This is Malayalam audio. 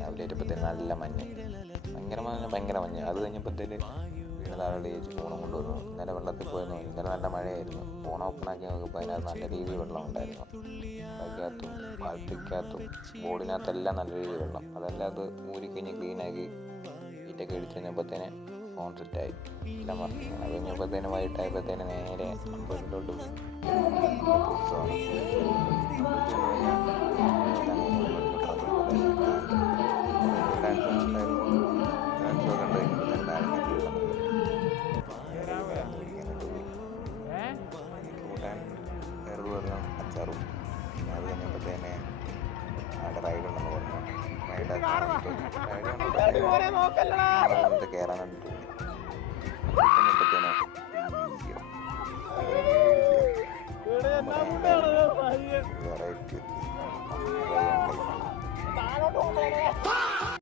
രാവിലെ ആയപ്പോഴത്തേന് നല്ല മഞ്ഞ്, ഭയങ്കര മഞ്ഞ്. അത് കഴിഞ്ഞപ്പോഴത്തേന് വീട് താഴെ ചേച്ചി ഫോണും കൊണ്ടുവന്നു. ഇന്നലെ വെള്ളത്തിൽ പോയെന്നു. ഇന്നലെ നല്ല മഴയായിരുന്നു. ഫോൺ ഓപ്പണാക്കി നോക്കിയപ്പോൾ അതിനകത്ത് നല്ല രീതിയിൽ വെള്ളം ഉണ്ടായിരുന്നു. അതിനകത്തും ബാറ്ററിക്കകത്തും ബോർഡിനകത്തെല്ലാം നല്ല രീതിയിൽ വെള്ളം. അതെല്ലാം അത് ഊരിക്കഴിഞ്ഞ് ക്ലീനാക്കി ഹീറ്റൊക്കെ അടിച്ച് കഴിഞ്ഞപ്പോഴത്തേന് ഫോൺ സെറ്റായി, എല്ലാം വർക്കിങ്. അത് കഴിഞ്ഞപ്പോഴത്തേന് വൈകിട്ടായപ്പോഴത്തേന് നേരെ അമ്പലത്തിലോട്ട് പോയി. ഉത്സവമാണ്. ഡാൻസൊക്കെ കണ്ടു കഴിഞ്ഞപ്പോഴത്തേന് കൂട്ടാൻ വെറുതെ അച്ചാറും. അത് കഴിഞ്ഞപ്പോഴത്തേനെ അവിടെ റൈഡുണ്ടെന്ന് പറഞ്ഞു. റൈഡ് കയറാൻ കണ്ടിട്ട് വെറൈറ്റി